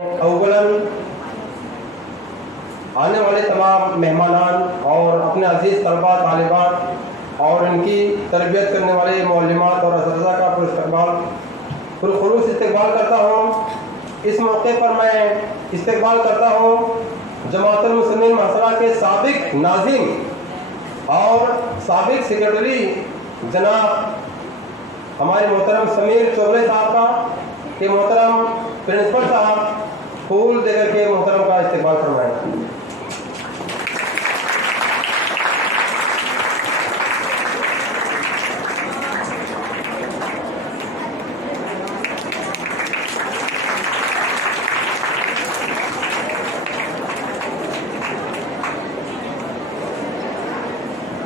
اولاً آنے والے تمام مہمانان اور اپنے عزیز طلباء طالبات اور ان کی تربیت کرنے والے معلمات اور اساتذہ کا پرخلوص استقبال کرتا ہوں۔ اس موقع پر میں استقبال کرتا ہوں جماعت المسلمین محصرہ کے سابق ناظم اور سابق سیکرٹری جناب ہمارے محترم سمیر چوغلے صاحب کا کہ محترم پرنسپل صاحب پھول دے کر کے محترم کا استقبال فرمائیں۔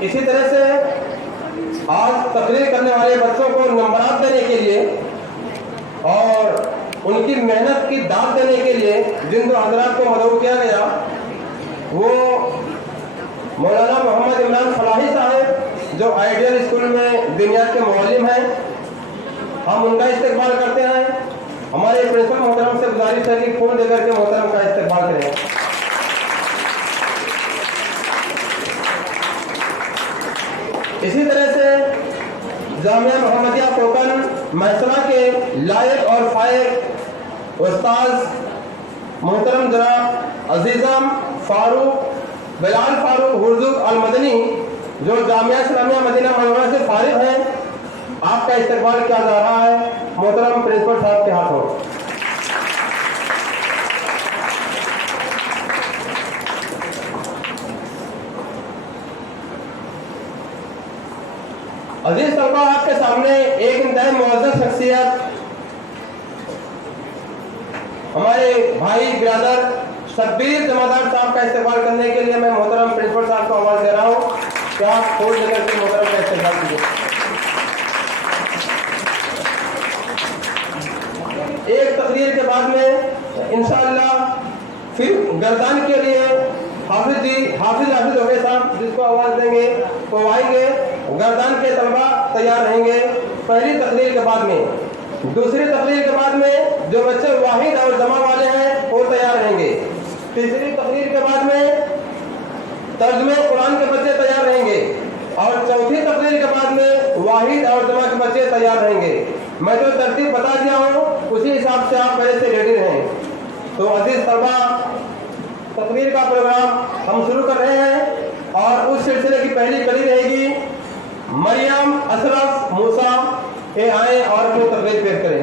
اسی طرح سے آج تقریر کرنے والے بچوں کو نمبرات دینے کے لیے اور ان کی محنت کی داد دینے کے لیے جن دو حضرات کو مدعو کیا گیا وہ مولانا محمد عمران فلاحی صاحب جو آئیڈیل اسکول میں دینیات کے معلم ہیں، ہم ان کا استقبال کرتے ہیں۔ ہمارے پرنسپل محترم سے گزارش ہے کہ پھول دے کر کے محترم کا استقبال کریں۔ اسی طرح سے جامعہ محمدیہ کوکن محسنہ کے لائق اور فائق استاذ محترم جناب عزیزم فاروق بلال فاروق ہرزق المدنی جو جامعہ اسلامیہ مدینہ منورہ سے فارغ ہیں، آپ کا استقبال کیا جا رہا ہے محترم پرنسپل صاحب کے ہاتھوں۔ عزیز طلبہ، آپ کے سامنے ایک انتہائی معزز شخصیت ہمارے بھائی برادر شبیر جمعدار صاحب کا استقبال کرنے کے لیے میں محترم پرنسپل صاحب کو آواز دے رہا ہوں کہ آپ پھول دے کر کے محترم کا استقبال کیجیے۔ ایک تقریر کے بعد میں انشاءاللہ پھر گردان کے لیے حافظ ہوگے صاحب جس کو آواز دیں گے وہ آئیں گے۔ گردان کے طلباء تیار رہیں گے پہلی تقریر کے بعد میں۔ دوسری تقریر کے بعد میں جو بچے واحد اور جمع والے ہیں وہ تیار رہیں گے۔ تیسری تقریر کے بعد میں ترجمہ قرآن کے بچے تیار رہیں گے اور چوتھی تقریر کے بعد میں واحد اور جمع کے بچے تیار رہیں گے۔ میں جو ترتیب بتا دیا ہوں اسی حساب سے آپ پہلے سے ریڈی رہیں۔ تو عزیز طلباء، تقریر کا پروگرام ہم شروع کر رہے ہیں اور اس سلسلے کی پہلی کڑی رہے گی مریم اشرف موسیٰ، یہ آئیں اور اپنی تقریر پیش کریں۔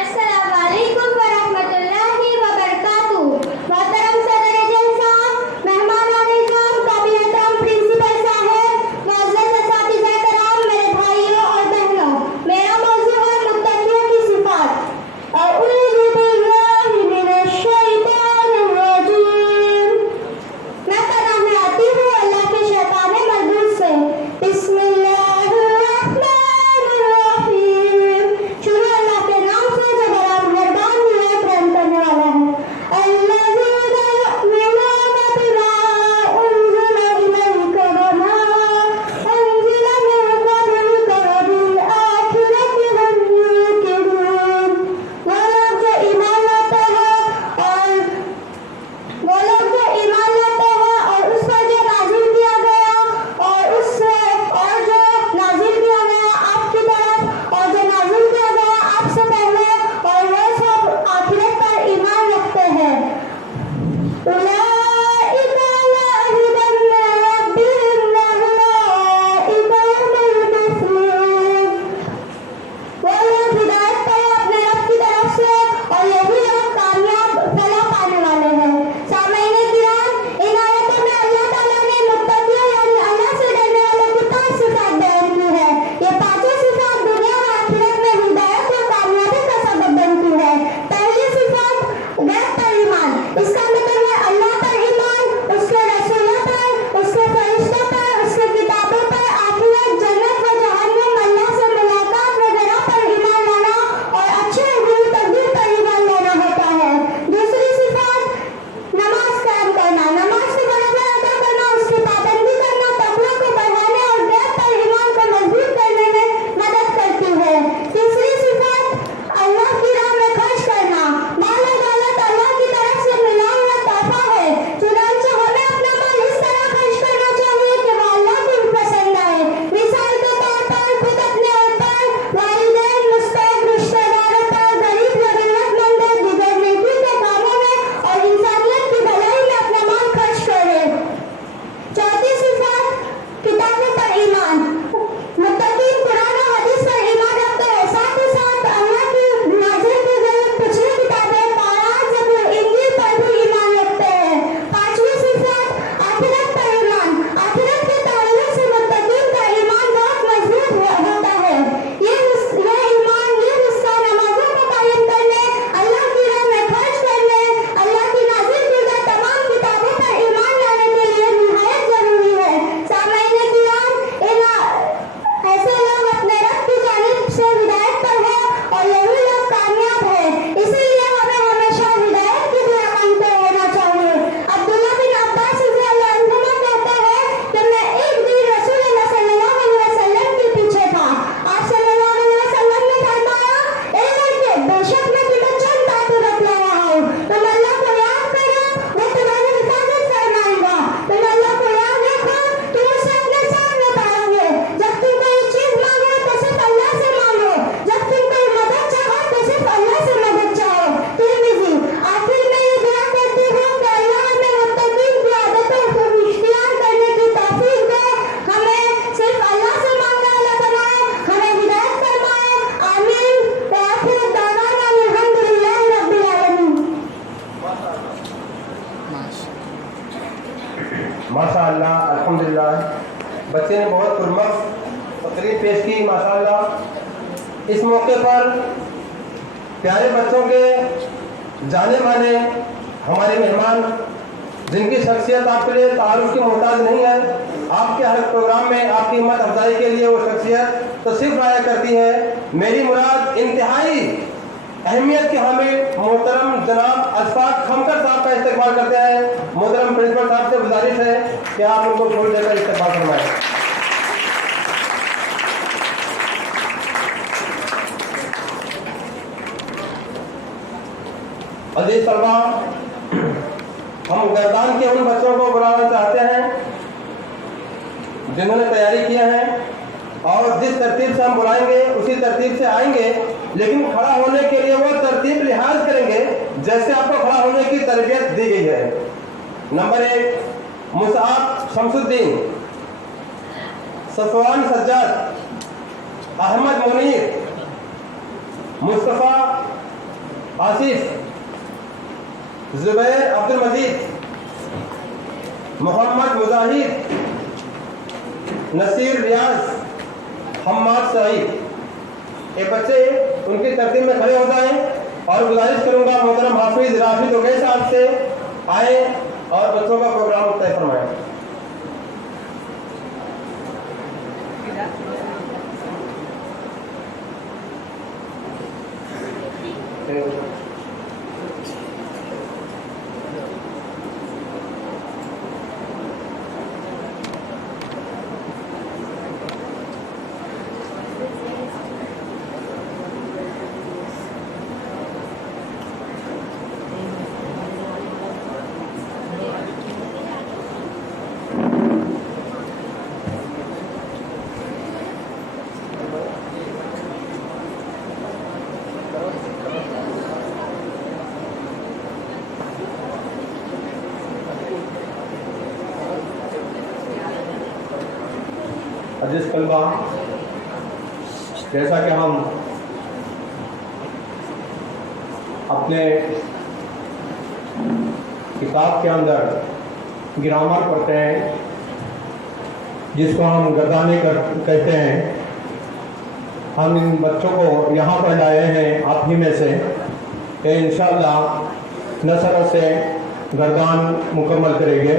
السلام علیکم ورحمۃ اللہ وبرکاتہ۔ محترم صدر جلسہ، مہمانان اکرام، قابل احترام پرنسپل صاحب، معزز اساتذہ کرام، میرے بھائیوں اور بہنوں، میرا موضوع ہے متقیوں کی صفات۔ اعوذ باللہ من الشیطان الرجیم۔ میں پناہ میں آتی ہوں اللہ کے شیطان مردود سے۔ بسم फरमाए। बच्चे ने बहुत पुरमख्त तकरीर पेश की माशाअल्लाह। इस मौके पर प्यारे बच्चों के जाने माने हमारे मेहमान जिनकी शख्सियत आपके लिए तारुफ की मोहताज नहीं है, आपके हर प्रोग्राम में आपकी हिम्मत अफजाई के लिए वो शख्सियत तो सिर्फ आया करती है। मेरी मुराद इंतहाई अहमियत के हामिल मोहतरम जनाब अशफाक खमकर साहब का इस्तेमाल करते हैं। मोहतरम प्रिंसिपल साहब से गुजारिश है कि आप उनको फूल देकर इस्तेमाल फरमाएं। अजीज तलबा, हम गर्दान के उन बच्चों को बुलाना चाहते हैं जिन्होंने तैयारी किया है, और जिस तरतीब से हम बुलाएंगे उसी तरतीब से आएंगे, लेकिन खड़ा होने के लिए वो तरतीब लिहाज करेंगे जैसे आपको खड़ा होने की तरबियत दी गई है। नंबर 1 मुसआब शमसुद्दीन, सफवान सज्जाद, अहमद मुनीर, मुस्तफ़ा आसिफ, जुबैर अब्दुल मजीद, मोहम्मद मुजाहिद, नसीर रियाज, हम्माद सईद। ये बच्चे उनकी तरतीब में खड़े हो जाएं और गुजारिश करूंगा मोहतरम हाफिज राशिद उगैस साहब से आए और बच्चों का प्रोग्राम तय फरमाएं। अजीज तलबा, जैसा कि हम अपने किताब के अंदर ग्रामर पढ़ते हैं जिसको हम गर्दानी कहते हैं, हम इन बच्चों को यहाँ पर लाए हैं आप ही में से कि इंशाअल्लाह नसर से गर्दान मुकम्मल करेंगे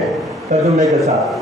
तर्जुमे के साथ।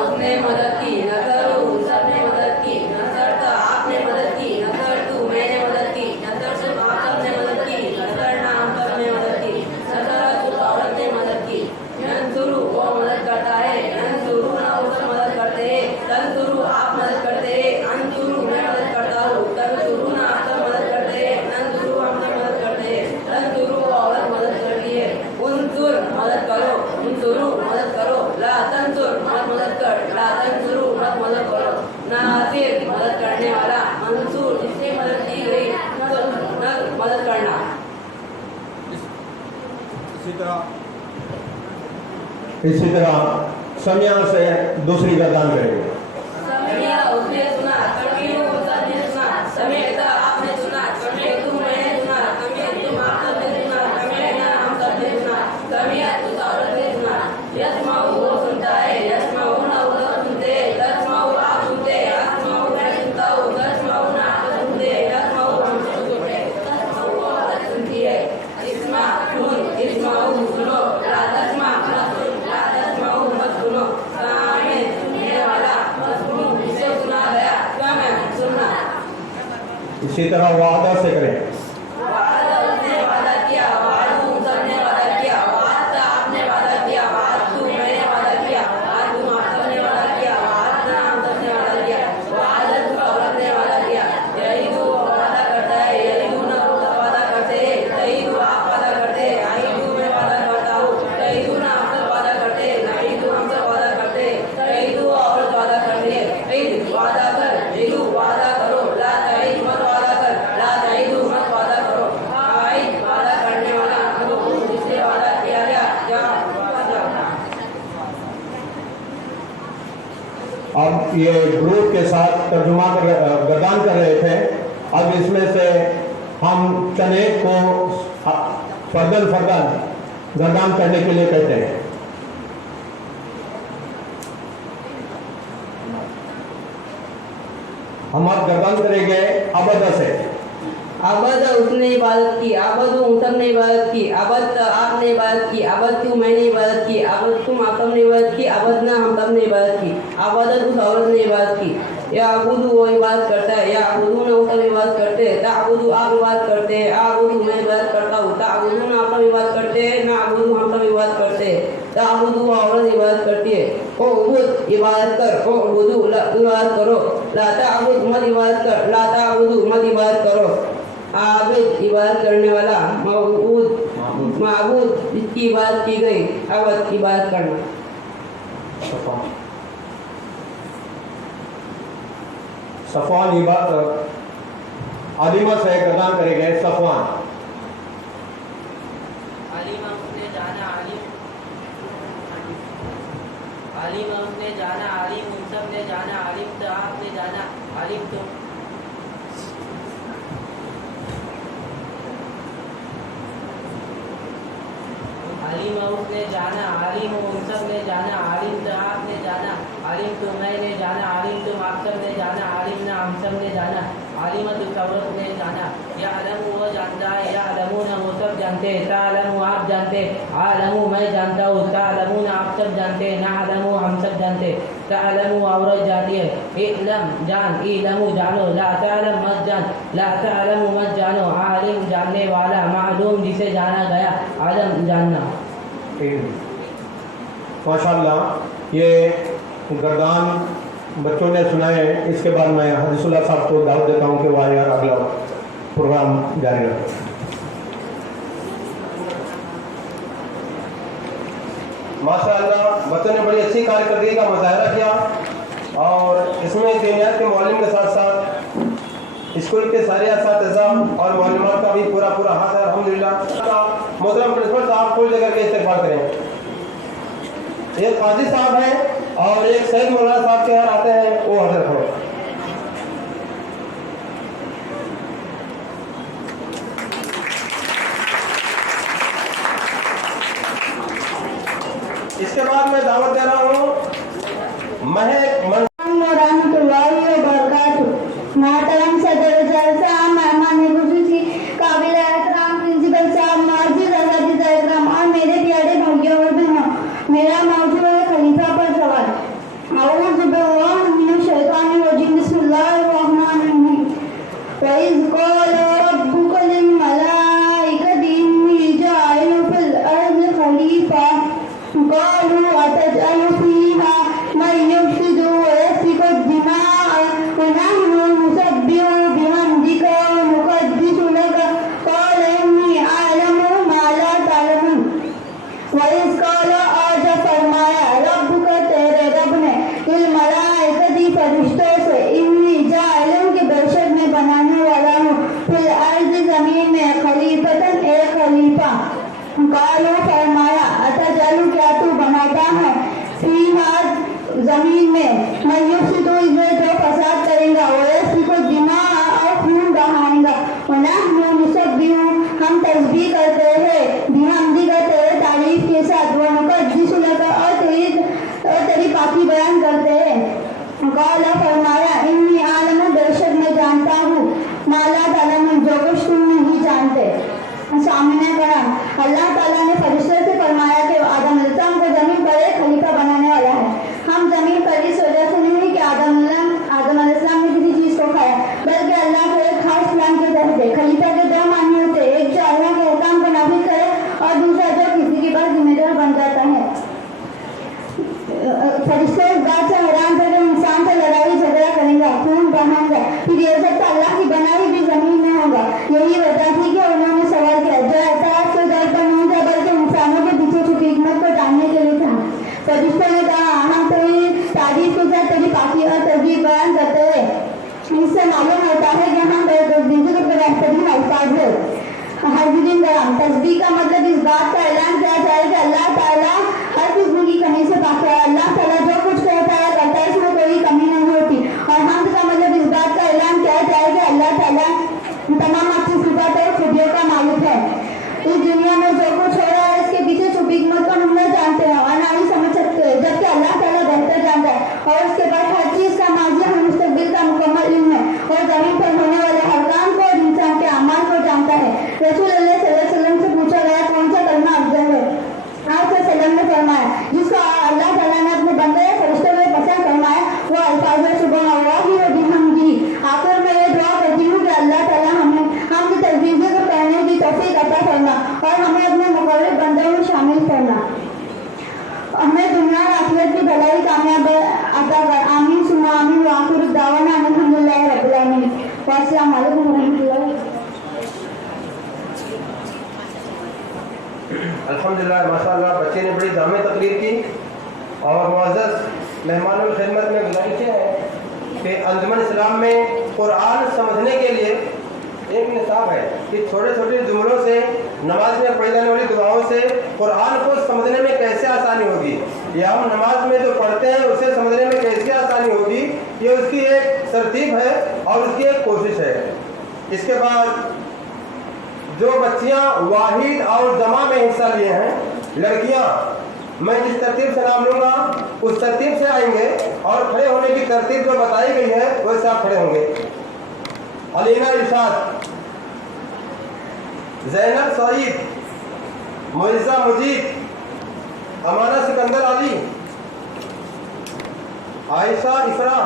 उसने मदद की, न करो सबने मदद की, न करता आपने मदद की, न कर तू मैंने मदद की, न कर सिर्फ आप सबने मदद की, न करना हम सबने मदद की, न करा तू औरत ने मदद की। नंसुरु वो मदद करता है, नंसुरु ना वो सब मदद करते हैं, तंसुरु आप मदद करते हैं, अंसुरु मैं मदद करता हूँ, तंसुरु ना आप सब मदद करते हैं, नंसुरु हमने मदद करते हैं, तंसुरु औरत मदद करती है, उनसुर मदद करो, उनसुरु मदद करो, ला तंसुर मदद कर, ला तंसुरु मदद करो, नासिर मदद करने वाला, मंसूर जिससे मदद की गई, न मदद करना। इसी तरह समिया से दूसरी गर्दान करेंगे। समिया उसने सुना, समीउ उसने सुना, समीअता आपने सुना, समीअतु मैंने सुना, समीअतुम आप सबने सुना, समीअना हम सबने सुना, समीअत उस औरत ने सुना। यस्माउ वो सुनता है, यस्माउना वो सुनते, तस्माउ आप सुनते, अस्माउ मैं सुनता हूँ, तस्माउना आप सुनते, तस्माउ हम सुनते, तस्माउ वो औरत सुनती है। इस्मा सुन, इस्माउ सुनो, ला तस्मा मत सुन, ला तस्माउ मत सुनो, सामे सुनने वाला, मत सुनो जिसे सुना गया, कम सुनना। इसी तरह वादा से करें। वादा उसने वादा किया, वादू सबने वादा किया, वादा आपने वादा किया, वादू मैंने वादा किया, वादू आप सबने वादा किया, वादा हम सबने वादा किया, वादा उस औरत ने वादा किया। यही तो वादा करता है, यही तो ना वो सब वादा करते हैं, यही तो आप वादा करते हैं, यही तो मैं वादा करता हूँ, यही तो ना आप सब वादा करते हैं, यही तो हम सब वादा करते हैं, यही तो औरत वादा करती है। यही वादा कर, यही तो वादा करो, ला तईद मत वादा कर, ला तईद मत वादा करो, आईद वादा करने वाला, जिससे वादा किया गया क्या वादा। अब ये ग्रुप के साथ तर्जुमा गर्दान कर रहे थे, अब इसमें से हम चने को फर्दन गर्दान करने के लिए कहते हैं। हम आप गर्दान करेंगे अबद से। अबद उसने इबादत की, अबद उसम ने इबादत की, अबद आपने इबादत की, अबद तू मैंने इबादत की, अबद तुम आकम ने इबादत की, अबद ना हम सब ने इबादत की, अबदत उस औरत ने इबादत की। या अबुदू वो इबादत करता है, या अबुदू ना सब इबादत करते हैं, ता अबुदू आप इबादत करते हैं, आ अबुदू मैं इबादत करता हूँ, ता अबुदू ना आप सब इबादत करते हैं, ना अबुदू हम सब इबादत करते हैं, ता अबुदू वो औरत इबादत करती है। ओ उबुद इबादत कर, ओ अबुदू ला इबादत करो, ला ता अबुद मत इबादत कर, ला ता अबुदू मत इबादत करो। आबिद इबादत करने वाला, माबूद जिसकी इबादत की गई, अबद इबादत करना। सफवान इबादत आलिमा से गर्दान करेंगे सफवान। आलिमा उसने जाना आलिम, आलिमा उसने जाना आलिम, उन सब ने जाना आलिम, तो आपने जाना आलिम तो। आलिमा उसने जाना आलिम, उन सब ने जाना आलिम, तो आपने जाना आलिम तो। मैंने जाना आलिम, तुम आप सब ने जाना आलिम, ना हम सब ने जाना आलिमा तो। तौरत ने जाना, या अलमू वो जानता है, या अलमू ना वो सब जानते हैं, ता अलमू आप जानते, आलमू मैं जानता हूँ, ता अलमू ना आप सब जानते, ना अलमू हम सब जानते, ता अलमू औरत जाती है, इलम जान, इलमू जानो, ला तालम मत जान, ला तालमू मत जानो, आलिम जानने वाला, मालूम जिसे जाना गया, आलम जानना। माशाल्लाह ये गर्दान बच्चों ने सुनाए। इसके बाद मैं हदीसुल्लाह साहब को दावत देता हूँ कि वो आए और अगला प्रोग्राम जारी रखें। माशाल्लाह बच्चों ने बड़ी अच्छी कारकर्दगी का मुजाहरा किया और इसमें दीनियात के मौलिम के साथ साथ स्कूल के सारे असातिज़ा और मौलिमात का भी पूरा हाथ है अल्हम्दुलिल्लाह। मोहतरम प्रिंसिपल साहब फुल जगह के इस्तेमाल करें। एक काजी साहब हैं और एक सैयद मौलाना साहब के यहाँ आते हैं, वो हाजिर हो। इसके बाद मैं दावत दे रहा हूँ महक मोहतरम सदर जलसा, मेहमान खुसूसी, काबिल एहतराम प्रिंसिपल साहब, माजिद अज़ीज़ एहतराम और मेरे प्यारे भाइयों और बहनों, मेरा मौजूद है खलीफा पर सवाल। औज़ु बिल्लाहि मिनश शैतानिर रजीम, बिस्मिल्लाहिर रहमानिर रहीम। वइज़ क़ाला रब्बुका लिल मलाइकति इन्नी जाइलुन फिल अर्ज़ि खलीफा क़ालू अतजअलु फ़ीहा मन युफ़्सिदु व यस्फ़िकु दिमाअ व नहनु नुसब्बिहु बिहम्दिका व नुक़द्दिसु लका क़ाल इन्नी अअलमु मा ला तअलमून। वइज़ क़ाला, आज फरमाया, रब्बुका तेरे रब ने, लिल मलाइकति फरिश्तों से, इन्नी जाइलुन के बेशक मैं बनाने वाला हूँ, फिल अर्ज़ि ज़मीन में, खलीफतन एक खलीफा। क़ालू फरमाया, अतजअलु क्या तू बनाता है, फ़ीहा ज़मीन में, मन युफ़्सिदु इसमें जो फसाद करेगा, व यस्फ़िकु दिमाअ और खून बहाएगा, व नहनु नुसब्बिहु हम तस्बीह करते हैं, बिहम्दिका तेरे तारीफ के साथ, व नुक़द्दिसु लका और तेरी पाकी बयान करते हैं। क़ाला फरमाया, इन्नी अअलमु बेशक मैं जानता हूँ, मा ला तअलमून जो कुछ तुम नहीं जानते। सामने करा, अल्लाह ताला ने फरिश्ते से फरमाया कि आदम अलैहिस्सलाम को जमीन पर एक खलीफा बनाने वाला है। हम जमीन पर इस वजह से नहीं कि आदम अलैहिस्सलाम ने किसी चीज को खाया, बल्कि अल्लाह के एक खास प्लान के तहत है। खलीफा के दो मानी होते हैं, एक जो अल्लाह के हुक्म को नाफिज करे और दूसरा जो किसी के पास जिम्मेदार बन जाता है। फरिश्ते इस बात से हैरान थे कि इंसान से लड़ाई झगड़ा करेंगे, खून बहाएंगे, फिर ये सब तो अल्लाह की बनाई भी जमीन में होगा। यही वजह थी कि उन्होंने सवाल किया, जो एहसास के दर पर नहीं था बल्कि इंसानों के पीछे छुपी हिकमत को जानने के लिए था। फरिश्तों ने कहा, हम तेरी तारीफ के साथ तेरी पाकी और तस्बीह बयान करते हैं। इससे मालूम होता है कि हम बेहतरीन अल्फाज है। हाज़िरीन कराम, तस्बीह का मतलब इस बात का ऐलान किया जाए कि अल्लाह ताला हर किसी बुरी कमी से पाक है। अल्लाह ताला जो कुछ कहता है करता है, इसमें कोई कमी नहीं होती। और हम्द का मतलब इस बात का ऐलान किया जाए कि अल्लाह ताला तमाम अच्छी सिफात और खूबियों का मालिक है। करना और हमें अपने मुकर्रब बंदों में शामिल करना। हमें दुनिया और आखिरत की भलाई कामयाब अता कर। आमीन सुम्मा आमीन। व आखिर दावाना अल्हम्दुलिल्लाहि रब्बिल आलमीन। व अस्सलामु अलैकुम व रहमतुल्लाहि। अल्हम्दुलिल्लाह माशाअल्लाह बच्चे ने बड़ी जामे तकरीर की और मुअज़्ज़ज़ मेहमानुल खिदमत में गुज़ारिश है कि अंजुमन इस्लाम में कुरान समझने के लिए एक निसाब है कि छोटे छोटे जुमलों से नमाज में पढ़ी जाने वाली दुआओं से कुरान को समझने में कैसे आसानी होगी, या हम नमाज में जो पढ़ते हैं उसे समझने में कैसे आसानी होगी, ये उसकी एक तरतीब है और उसकी एक कोशिश है। इसके बाद जो बच्चियां वाहिद और जमा में हिस्सा लिए हैं, लड़कियां, मैं जिस तरतीब से नाम लूंगा उस तरतीब से आएंगे और खड़े होने की तरतीब जो बताई गई है वैसे आप खड़े होंगे। अलीना इरशाद, ज़ैनब सईद, मुइज़्ज़ा मुजीब, अमाना सिकंदर अली, आयशा इसरा,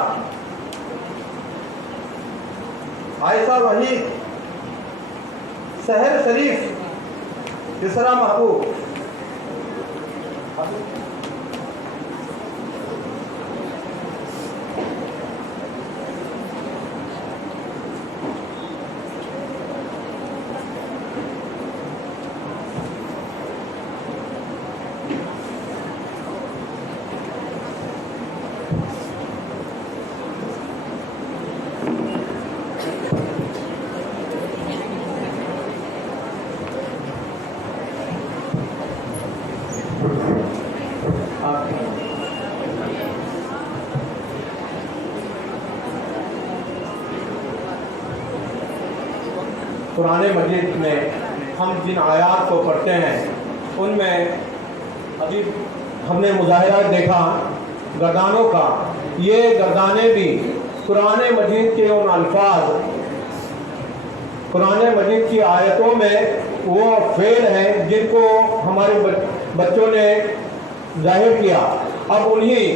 आयशा वहीद, सहर शरीफ, इसरा महबूब। कुरान मजीद में हम जिन आयात को पढ़ते हैं उनमें अभी हमने मुजाहिरा देखा गर्दानों का। ये गर्दाने भी कुरान मजीद के उन अल्फाज, कुरान मजीद की आयतों में वो फेल हैं जिनको हमारे बच्चों ने जाहिर किया। अब उन्हीं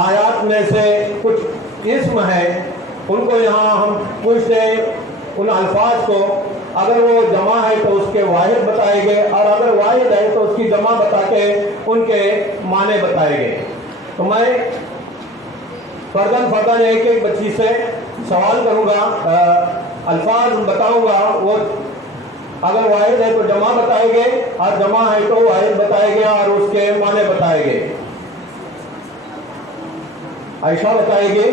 आयात में से कुछ इस्म हैं, उनको यहाँ हम पूछते हैं उन अल्फाज को, अगर वो जमा है तो उसके वाहिद बताएंगे और अगर वाहिद है तो उसकी जमा बता के उनके माने बताएंगे। तो मैं फर्दन एक एक बच्ची से सवाल करूँगा, अल्फाज बताऊँगा, वो अगर वाहिद है तो जमा बताएंगे और जमा है तो वाहिद बताएंगे और उसके माने बताएंगे। आयशा बताएगी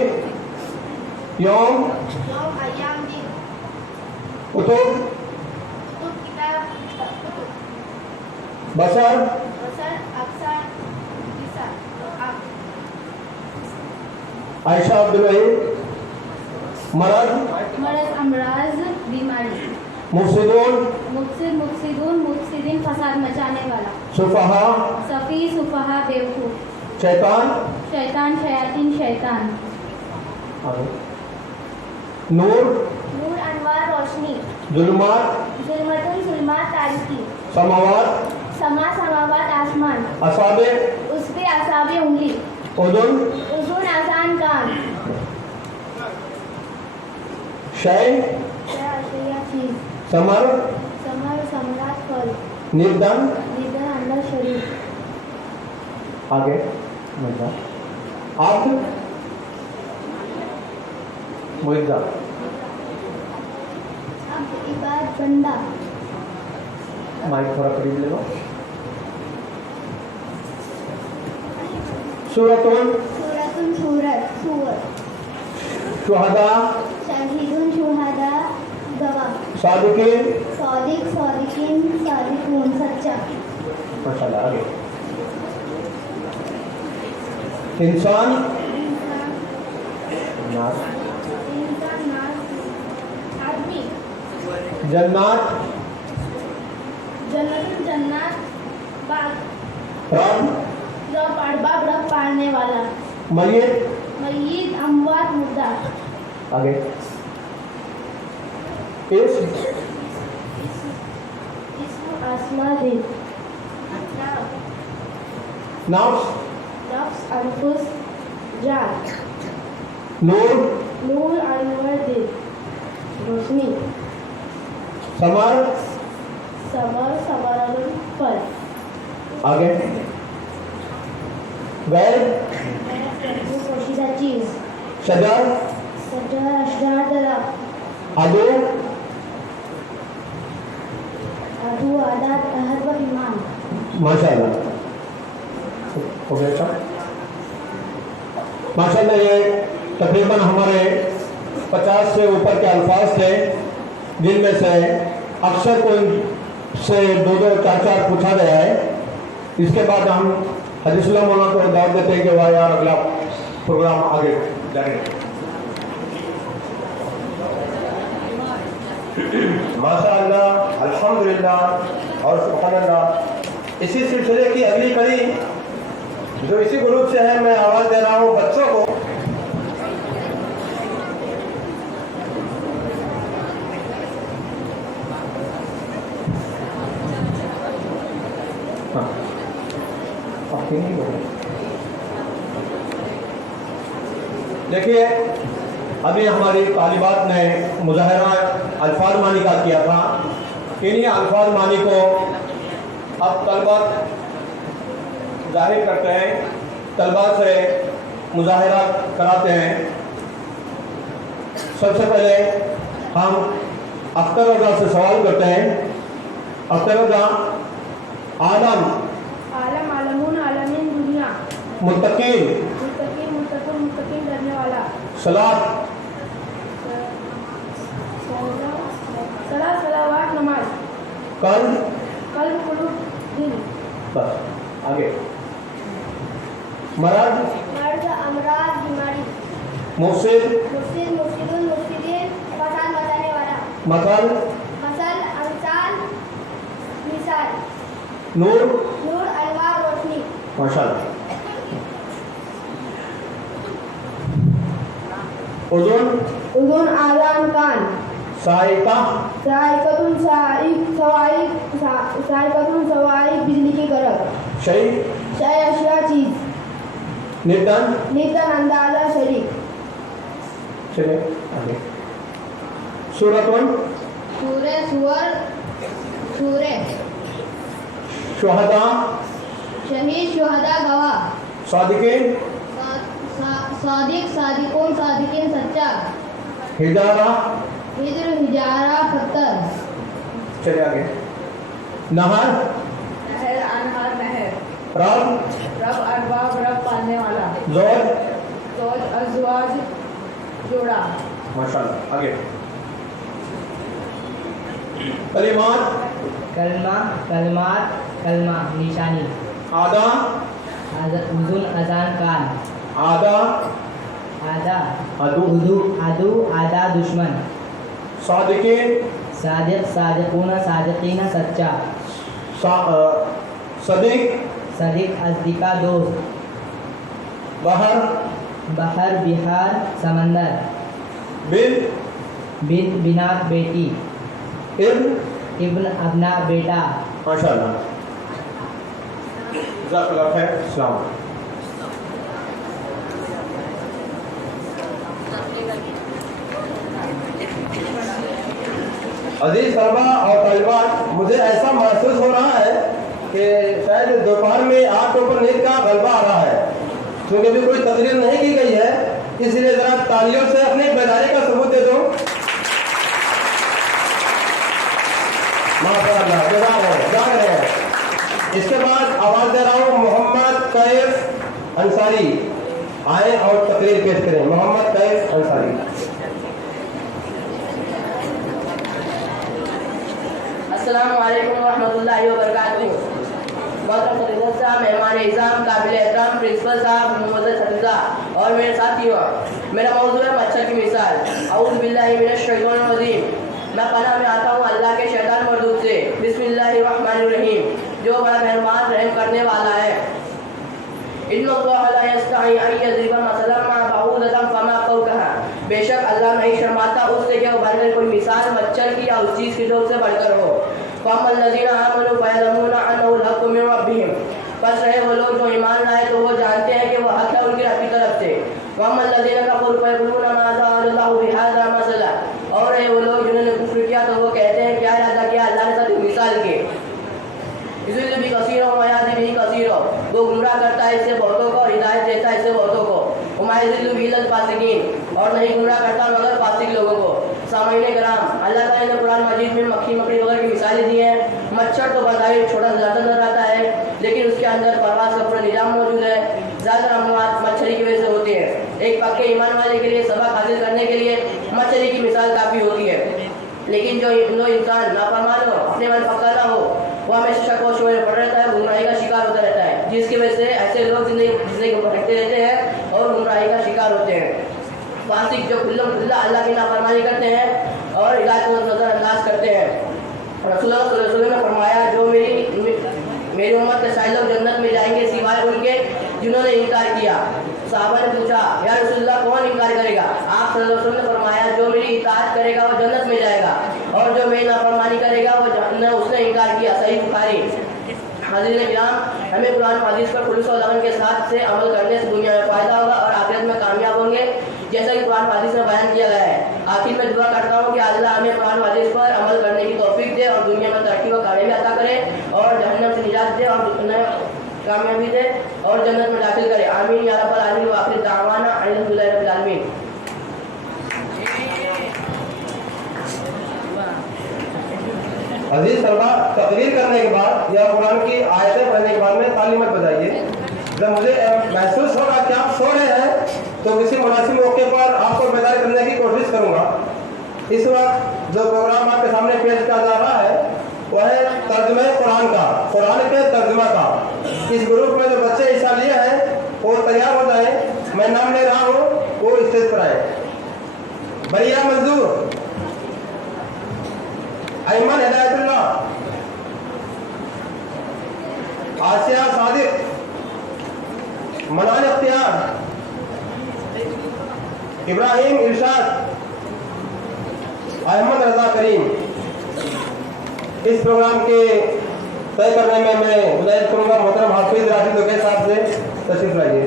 यौम, कुतुब, बसर, आयशा अब्दुल वहीद, मरद, अमराज, बीमारी, मुफसिदून, मुफसिदीन, फसाद मचाने वाला, सुफहा, सफी, सुफहा, बेवकूफ, शैतान, शयातीन, शैतान, नूर, अनवार, रोशनी, जुल्मात, जुल्मात, तारीकी, समावात, समावात, आसमान, असाबे, उस पे असाबे उंगली, उजुन, आसान, कान, शय, चीज, समर, सम्राट, फल, निर्धन, अंदर, शरीर, आगे आप मुइज़्ज़ा, इबाद, बंदा, माइक थोड़ा करीब ले लो। सूरतुन, सूरत, शुहदा, शहीदुन, शुहदा, गवाह, सादिकीन, सादिकीन, सादिकून, सच्चा, माशाल्लाह। आगे इंसान, नास, आदमी, जन्नात, जन्नत, बाग, रब, बाग, रब पालने वाला, मय्यत, अमवात, मुर्दा, आगे इस्म, आसमा, दिल, नफ्स, अनफुस, जान, नूर, अनवर, दिल, रोशनी, समर, समर समरण फल आगे गैर पोशीदा चीज शजर सजर अशजार दरख्त अदू अदू आदात अहद व ईमान माशाल्लाह हो गया क्या माशाल्लाह ये तकरीबन हमारे 50 से ऊपर के अल्फाज थे जिनमें से अक्सर कोई से दो चार पूछा गया है। इसके बाद हम हदीसुल्लाह मौलाना को दावत देते हैं कि वह यार अगला प्रोग्राम आगे जाएंगे। माशाअल्लाह अल्हम्दुलिल्लाह और सुब्हानअल्लाह। इसी सिलसिले की अगली कड़ी जो इसी ग्रुप से है, मैं आवाज़ दे रहा हूँ बच्चों को। देखिए अभी हमारी तालिबात ने मुजाहरा अल्फाज मानी का किया था। इन्हीं अल्फाज मानी को अब तलबा जाहिर करते हैं, तलबा से मुजाहरा कराते हैं। सबसे पहले हम अख्तर रज़ा से सवाल करते हैं। अख्तर रज़ा, आलम आलम आलमून आलमीन दुनिया मुत्तकीन मुत्तकीन मुत्तकुन मुत्तकीन डरने वाला सलात सला सलावात नमाज कल्ब कल्ब कुलूब दिल बस आगे मरद मर्द अमराज बीमारी मुफसिद मुफसिद मुफसिदुन मुफसिदीन फसाद मचाने वाला मसल मसल अमसाल मिसाल नूर नूर अनवार रोशनी माशाअल्लाह। उज़ुन उज़ुन आज़ान कान साइका साइकतुन सवाइक बिजली की गरज शई शय अशिया चीज निदन नितन अंदाजा शरीक चले आगे सूरतुन सूरे सुअर सूरे शुहदा शहीद शुहदा गवाह सादिकीन सादिक सादिकों सादिकीन सच्चा हिजारा हिजर हिजारा पत्थर चले आगे नहर नहर अनहार नहर रब रब अरबाब रब पालने वाला ज़ौज ज़ौज अज़वाज जोड़ा माशाअल्लाह। आगे कलिमात कलमा कलमात कलमा निशानी आदा उज़ुन अजान कान आदा आदा अदू उदू अदू आदा दुश्मन सादिकीन सादिक सादिकून सादिकीन सच्चा सदीक सदिक अज़दिका दोस्त बहर बहर बिहार समंदर बिन बिन बिनात बेटी इब्न इब्न अबना बेटा माशाअल्लाह। जज़ाकल्लाह खैर। अस्सलाम अजीज तलबा और तालिबात, मुझे ऐसा महसूस हो रहा है कि शायद दोपहर में आपके ऊपर नींद का गलबा आ रहा है, क्योंकि अभी कोई तकरीर नहीं की गई है। इसलिए ज़रा तालियों से अपनी बेदारी का सबूत दे दो। माशाअल्लाह, जज़ाक रहे हैं। इसके बाद आवाज़ दे रहा हूँ मोहम्मद कैफ अंसारी, आए और तकरीर पेश करें। मोहम्मद कैफ अंसारी। अस्सलाम वालेकुम रहमतुल्लाहि व बरकातुहू। मोहतरम सदर साहब, मेहमान इज़ाम, काबिल एहतराम प्रिंसिपल साहब, मोहम्मद हफीज़ा और मेरे साथियों, मेरा मौजूद है मच्छर की मिसाल। औज़ु बिल्लाहि मिनश शैतानिर रजीम। मैं पनाह में आता हूँ अल्लाह के शैतान मरदूद से। बिस्मिल्लाहिर रहमानिर रहीम, जो बड़ा मेहरबान रहम करने वाला है। इन्नल्लाह ला यस्तही अन यज़रिबा मसलन मा बऊदतन फमा फौकहा। बेशक अल्लाह नहीं शर्माता उससे कि वो बढ़कर कोई मिसाल मच्छर की या उस चीज़ की जो उससे बढ़कर हो। फ़अम्मा लज़ीना आमनू फ़यअलमूना अन्नहुल हक़्क़ु मिन रब्बिहिम। बस रहे वो लोग जो ईमान लाए तो वो जानते हैं कि वो हक़ है उनकी रब की तरफ से। वअम्मा लज़ीना कफ़रू फ़यक़ूलूना माज़ा अरादल्लाहु बिहाज़ा मसला। और रहे वो लोग जिन्होंने कुफ्र किया तो वो कहते हैं क्या इरादा किया अल्लाह ने साथ मिसाल के। इसलिए भी कसीर हो मयादी भी कसीर हो, वो गुमराह करता है इससे बहुतों को, हिदायत देता है इससे बहुतों को। उमायदिल बिल फासिकीन, और नहीं गुमराह करता मगर फासिक लोगों को। सामईन कराम, अल्लाह ताला ने कुरान मजीद में मक्खी मकड़ी वगैरह की मिसालें दी हैं। मच्छर तो बज़ाहिर छोटा ज़्यादा नजर आता है, लेकिन उसके अंदर परवास का पूरा निज़ाम मौजूद है। ज़्यादातर अमवात मच्छरी की वजह से होते हैं। एक पक्के ईमान वाले के लिए सबक हासिल करने के लिए मच्छरी की मिसाल काफ़ी होती है, लेकिन जो इंसान नाफरमान हो, अपने मन पक्का ना हो, वो हमेशा शक और शुबहे में पड़ रहता है, गुमराही का शिकार होता रहता है, जिसकी वजह से ऐसे लोग जिंदगी को भटकते रहते हैं और गुमराही का शिकार होते हैं। फासिक जो खुल्ला अल्लाह की नाफरमानी करते हैं और हिदायत को नजरअंदाज करते हैं। रसूलुल्लाह सल्लल्लाहु अलैहि वसल्लम ने फरमाया, जो मेरी उम्मत के सारे लोग जन्नत में जाएंगे सिवाय उनके जिन्होंने इनकार किया। साहबा ने पूछा, या रसूलुल्लाह कौन इनकार करेगा? आप सल्लल्लाहु अलैहि वसल्लम ने फरमाया, जो मेरी इताअत करेगा वो जन्नत में जाएगा, और जो मेरी नाफरमानी करेगा वो जहन्नम, उसने इनकार किया। सही बुखारी। हाज़िरीन किराम, हमें कुरान हदीस पर खुलूस और लगन के साथ से अमल करने से दुनिया में फ़ायदा होगा और आखिरत में कामयाब होंगे, जैसा कि कुरान हदीस में बयान किया गया है। आखिर में दुआ करता हूँ कि अल्लाह हमें कुरान हदीस पर अमल करने की तौफीक दे और दुनिया में तरक्की व कामयाबी अता करे और जहन्नम से निजात दे और कामयाबी दे और जन्नत में दाखिल करे। आमीन या रब्बल आलमीन। व आखिर दावाना अल्हम्दुलिल्लाहि रब्बिल आलमीन। अजीज तलबा, तकरीर करने के बाद या कुरान की आयतें पढ़ने के बाद में ताली मत बजाइए। जब मुझे महसूस होगा कि आप सो रहे हैं तो किसी मुनासिब मौके पर आपको बेदार करने की कोशिश करूंगा। इस वक्त जो प्रोग्राम आपके सामने पेश किया जा रहा है वह है तर्जुमे कुरान का, कुरान के तर्जुमा का। इस ग्रुप में जो बच्चे हिस्सा लिए हैं वो तैयार हो जाए, मैं नाम ले रहा हूँ, वो स्टेज पर आए। बरिया मंजूर, अयमन हिदायतुल्लाह, आसिया सादिक, मनान अख्तियार, इब्राहिम इरशाद, अहमद रजा करीम। इस प्रोग्राम के तय करने में मैं गुजारिश करूंगा मोहतरम हाफिज राशिद लोके साहब से तशरीफ लाइए।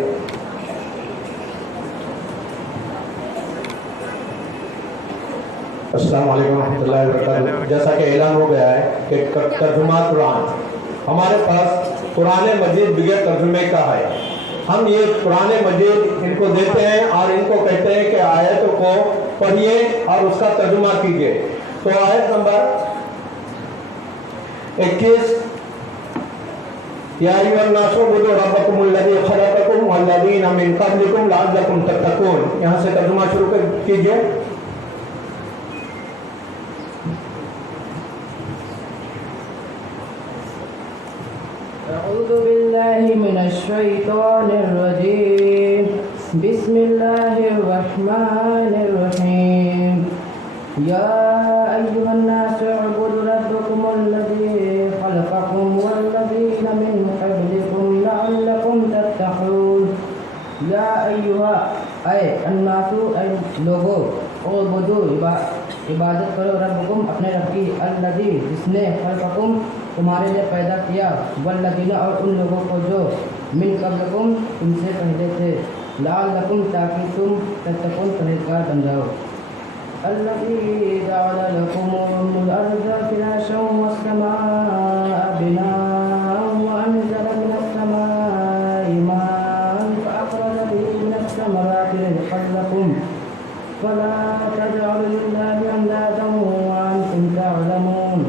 अस्सलाम वालेकुम रहमतुल्लाहि व बरकातुहू। जैसा कि ऐलान हो गया है कि तर्जुमा कुरान, हमारे पास कुरान मजीद बगैर तर्जुमे का है। हम ये कुरान मजीद इनको देते हैं और इनको कहते हैं कि आयतों को पढ़िए और उसका तर्जुमा कीजिए। तो आयत नंबर 21, या अय्युहन्नासु उ'बुदू रब्बकुमुल्लज़ी खलक़कुम वल्लज़ीना मिन क़ब्लिकुम लअल्लकुम तत्तक़ून। यहाँ से तर्जुमा शुरू कीजिए। अऊज़ु बिल्लाहि मिनश शैतानिर रजीम। बिस्मिल्लाहिर रहमानिर रहीम। या अय्युहन्नासु उ'बुदू रब्बकुमुल्लज़ी खलक़कुम वल्लज़ीना मिन क़ब्लिकुम लअल्लकुम तत्तक़ून। या अय्युहा, ऐ अन्नासु, ऐ लोगो, उ'बुदू, इबादत करो, रब्बकुम, अपने रब की, अल्लज़ी, जिसने, खलक़कुम, तुम्हारे लिए पैदा किया, वल्लज़ीना, और उन लोगों को जो, मिन क़ब्लिकुम, तुमसे पहले थे, लअल्लकुम, ताकि तुम, तत्तक़ून, परहेज़गार बन जाओ। अल्लज़ी जअल लकुमुल अर्ज़ फ़िराशं वस्समाअ बिनाअन वअनज़ल मिनस समाइ माअन फ़अख़रज बिही मिनस समराति रिज़क़न लकुम फ़ला तजअलू लिल्लाहि अंदादन वअंतुम तअलमून।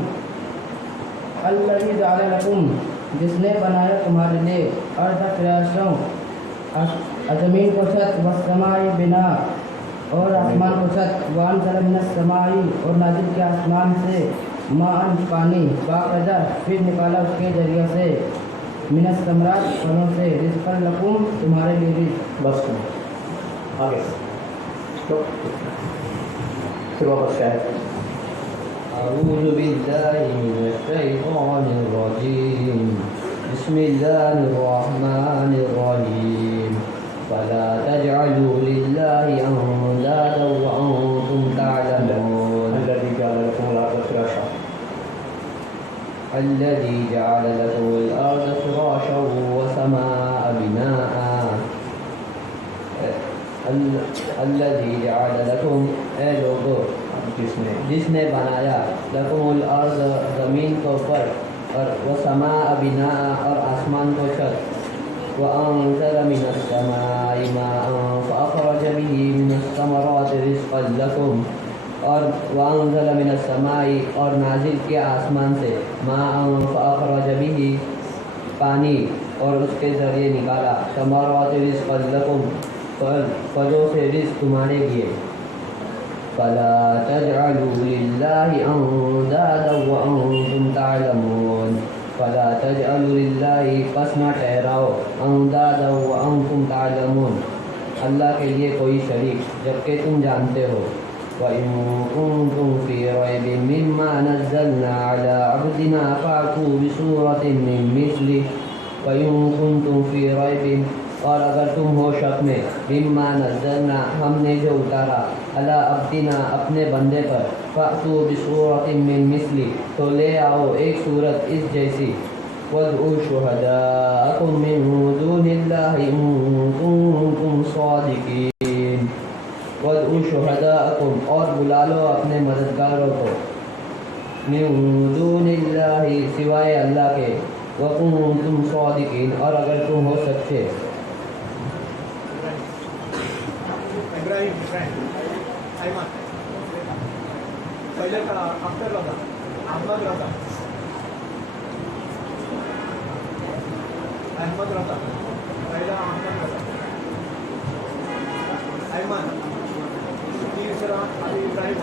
अल्लज़ी जअल लकुम, जिसने बनाया तुम्हारे लिए, अर्ज़ फ़िराशं, ज़मीन को छत, वस्समाइ बिना, और आसमान को छत, वअनज़ल मिनस समाई, और नाज़िल किया आसमान से, माअन, पानी, फ़अख़रज, फिर निकाला उसके जरिए से, मिनस समरात, फलों से, रिज़क़न लकुम, तुम्हारे लिए रिज़्क़। बस आगे तो फिर वापस क्या है? अऊज़ु बिल्लाहि मिनश शैतानिर रजीम। बिस्मिल्लाहिर रहमानिर रहीम। फला तजअलू लिल्लाहि अंदादन व अंतुम तअलमून। अल्लज़ी जअल लकुमुल अर्ज़ फ़िराशा, अल्लज़ी जअल लकुमुल अर्ज़ फ़िराशा वस्समाअ बिनाअ। अल्लज़ी जअल लकुम, ऐ लोगो, जिसने जिसने बनाया, लकुमुल अर्ज़, ज़मीन के ऊपर, اور وسماء بناء اور آسمان کو چھت وأنزل من السماء ماء فأخرج به من الثمرات رزقا لكم اور وأنزل من السماء اور نازل کیا آسمان سے ماء فأخرج به پانی اور اس کے ذریعے نکالا ثمرات رزقا لكم پھلوں سے رزق تمہارے لیے فلا تجعلوا لله أندادا وأنتم تعلمون فلا تجعلوا لله پس نہ ٹھہراؤ اندادا وانتم تعلمون اللہ کے لیے کوئی شریک جبکہ تم جانتے ہو وَإِن كُنتُمْ فِي رَيْبٍ مِّمَّا نَزَّلْنَا عَلَىٰ عَبْدِنَا فَأْتُوا بِسُورَةٍ مِّن مِّثْلِهِ وَإِن كُنتُمْ فِي رَيْبٍ اور اگر تم ہو شک میں مما نزلنا ہم نے جو اتارا علی عبدنا اپنے بندے پر فأتوا بسورۃ من مثلی تو لے آؤ ایک صورت اس جیسی وادعوا شہداءکم من دون اللہ ان کنتم صادقین وادعوا شہداءکم اور بلا لو اپنے مددگاروں کو من دون اللہ سوائے اللہ کے وکنتم صادقین اور اگر تم ہو سچے Ibrahim, Ayman. Pahले ka Akhtar Raza, Ahmad Raza. Ahmad Raza. Pahla Ahmad Raza. Ayman. तीसरा Ali Ibrahim.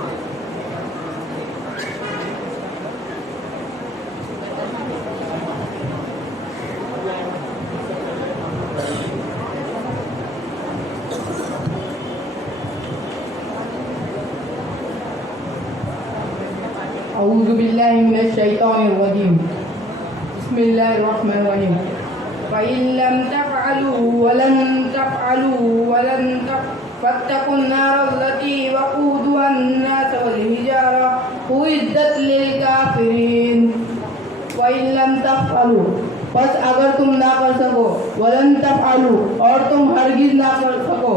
أعوذ بالله من الشيطان الرجيم بسم الله الرحمن الرحيم فإن لم تفعلوا ولن تفعلوا فاتقوا النار التي وقودها الناس والحجارة أعدت للكافرين وإن لم تفعلوا پس اگر تم نہ کر سکو ولن تفعلوا اور تم ہرگز نہ کر سکو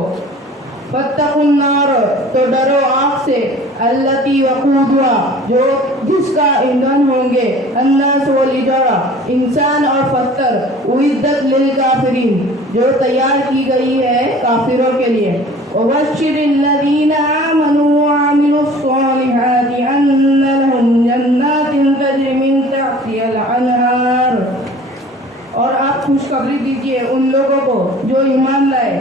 فاتقوا النار تو ڈرو آگ سے التی وقودها جو جس کا ایندھن ہوں گے الناس والحجارہ انسان اور پتھر اعدت للکافرین جو تیار کی گئی ہے کافروں کے لیے وبشر الذین آمنوا وعملوا الصالحات ان لهم جنات تجری من تحتها الانہار اور آپ خوشخبری دیجیے ان لوگوں کو جو ایمان لائے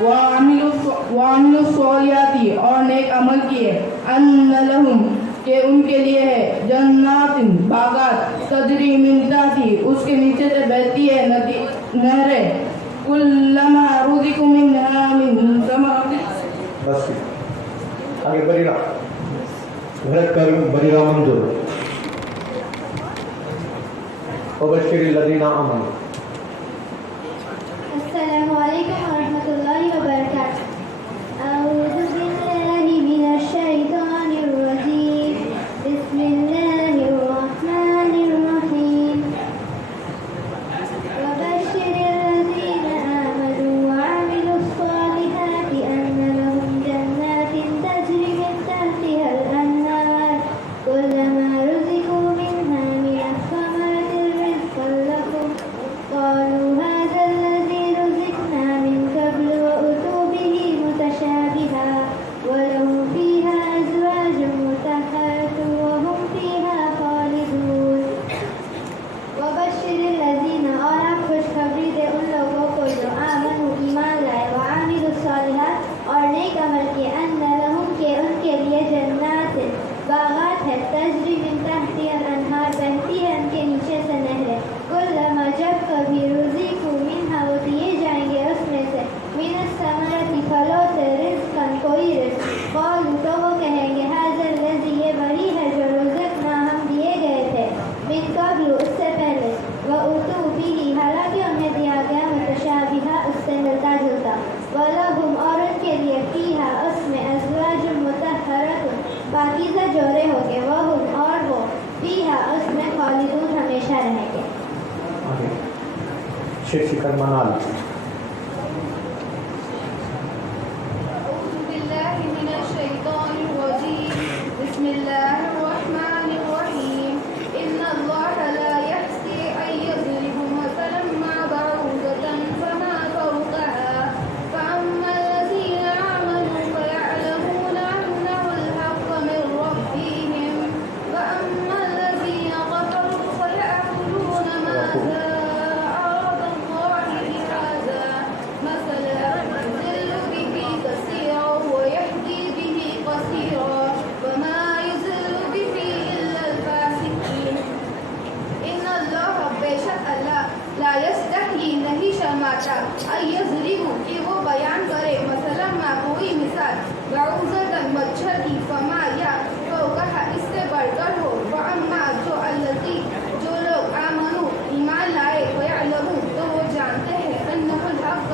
وعملوا الصالحات اور نیک عمل کیے ان لهم کہ ان کے لیے ہے جنات باغات تجری من تحتی اس کے نیچے سے بہتی ہے نہریں کلما رزقوا منها من ثمرات بس آگے بریرہ بھرت کر بریرہ منظور وبشر الذین آمنوا السلام علیکم ورحمۃ اللہ وبرکاتہ اعوذ باللہ من الشیطان الرجیم بسم اللہ الرحمن الرحیم وبشر الذین آمنوا وعملوا الصالحات ان لهم جنات تجری من تحتها الانہار كلما رزقوا منها من الثمرات رزقا لهم قالوا هذا الذي رزقنا من قبل وأتوا به متشابها ولهم فيها أزواج مطهرة وهم فيها خالدون وبشر الذين اور آپ خوشخبری دے ان لوگوں کو جو آمنوا ایمان لائے وعملوا الصالحات اور نیک عمل کیے ان لهم کہ ان کے لیے جنات باغات ہے تجری من تحتها الانہار بہتی ہے ان کے نیچے سے نہریں کلما جب کبھی رزقوا منها وہ دیے جائیں گے اس میں سے من الثمرات پھلوں سے رزقا کوئی رزق قالوا تو وہ کہیں گے هذا الذي یہ وہی ہے جو رزقنا ہم دیے گئے تھے من قبل اس سے پہلے وأتوا به حالانکہ انہیں دیا گیا متشابہہ اس سے ملتا جلتا ولہم اور ان کے لیے فیہا اس میں ازواج مطہرۃ پاکیزہ جوڑے ہوں گے وہم اور وہ فیہا اس میں خالدون ہمیشہ رہیں گے آگے شیخ شکر منال أعوذ بالله من الشيطان الرجيم بسم الله الرحمن الرحيم إن الله لا لا यस्तही नहीं शर्माता अयज़रिबु कि वो बयान करे मसलन मा कोई मिसाल बाउज़तन मच्छर की फमा या तो कहा इससे बढ़कर हो व अम्मा जो अल्लती जो लोग आमनु ईमान लाए व यअलमू तो वो जानते हैं अन्नहुल हक़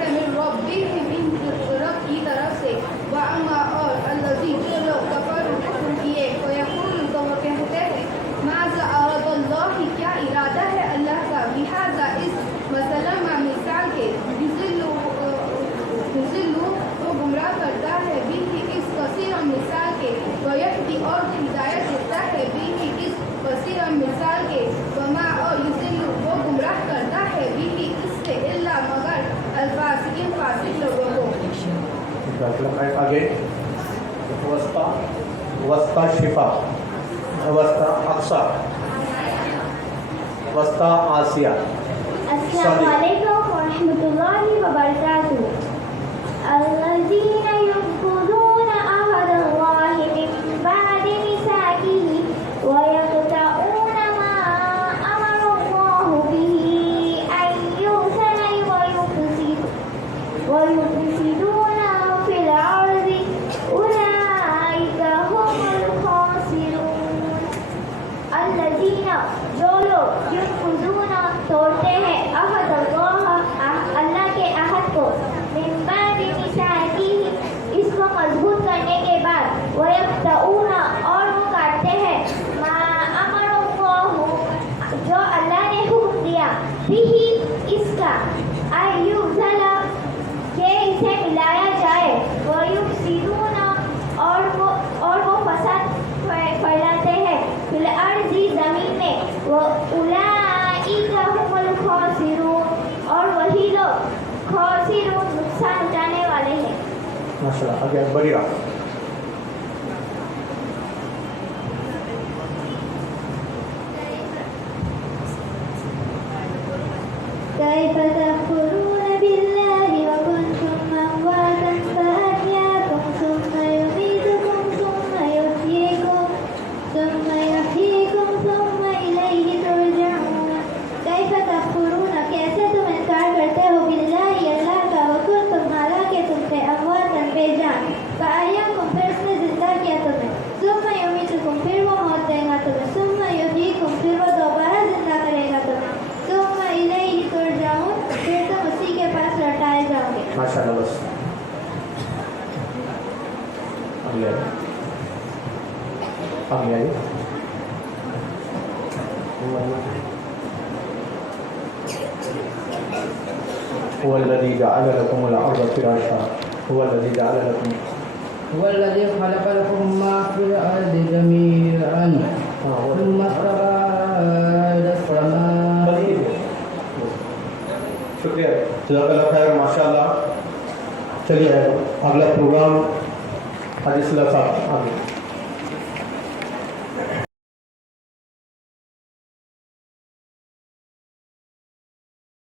है मिन रब्बिहिम इनके रब की तरफ से व अम्मा और अल्लती जो लोग कफर कुफ्र किए व यक़ूल तो वो कहते हैं माज़ा अरदल्लाह क्या इरादा है अल्लाह का लिहाजा इस मसलन मा मिसाल के युज़िल्लु तो गुमराह करता है भी इस कसीर मिसाल के वयहदी और हिदायत देता है भी इस कसीर मिसाल के वमा और युज़िल्लु वो गुमराह करता है भी इससे इल्ला मगर अल्फासिकीन फासिक लोगों को आगे वस्ता शिफा वस्ता अक्सा वस्ता आसिया अस्सलामु अलैकुम व रहमतुल्लाहि व बरकातुहू الذين ينقضون عهد الله من بعد ميثاقه ويقطعون ما أمر الله به أن يوصل ويفسدون في الأرض أولئك هم الخاسرون الذين जो लोग युनकुज़ून तोड़ते हैं अहद अल्लाह के अहद को मिन बाद मिसाकी इसको मजबूत करने के बाद वयक़्तऊन और वो काटते हैं मा अमरल्लाहु जो अल्लाह ने हुक्म दिया बिही इसका अय्युज़ला के इसे मिलाया जाए वयुफ़सिदून और वो फसाद फैलाते हैं फिल अर्ज़ी ज़मीन में वो उलाइका हुमुल खासिरून और वही लोग खासिरून नुकसान उठाने वाले हैं माशाल्लाह आगे बढ़िया كيف تكفرون بالله وكنتم أمواتا فأحياكم ثم يميتكم ثم يحييكم ثم إليه ترجعون كيف تكفرون कैसे तुम इनकार करते हो बिल्लाहि अल्लाह का वकुंतुम हालांकि तुम थे अमवातन बेजान फअहयाकुम फिर उसने जिंदा किया तुम्हें ثم युमीतुकुम फिर वो मौत देगा तुम्हें ثم युहयीकुम फिर वो दोबारा जिंदा करेगा तुम्हें ثم इलैहि तुरजाऊन फिर तुम उसी के पास लौटाए जाओगे माशाल्लाह बस अगले आइए هو الذي جعل لكم الأرض فراشا هو الذي جعل لكم هو الذي خلق لكم ما في الأرض جميعا ثم استوى إلى السماء शुक्रिया जज़ाकल्लाह खैर माशाल्लाह चलिए अगला प्रोग्राम हाजी साहब आगे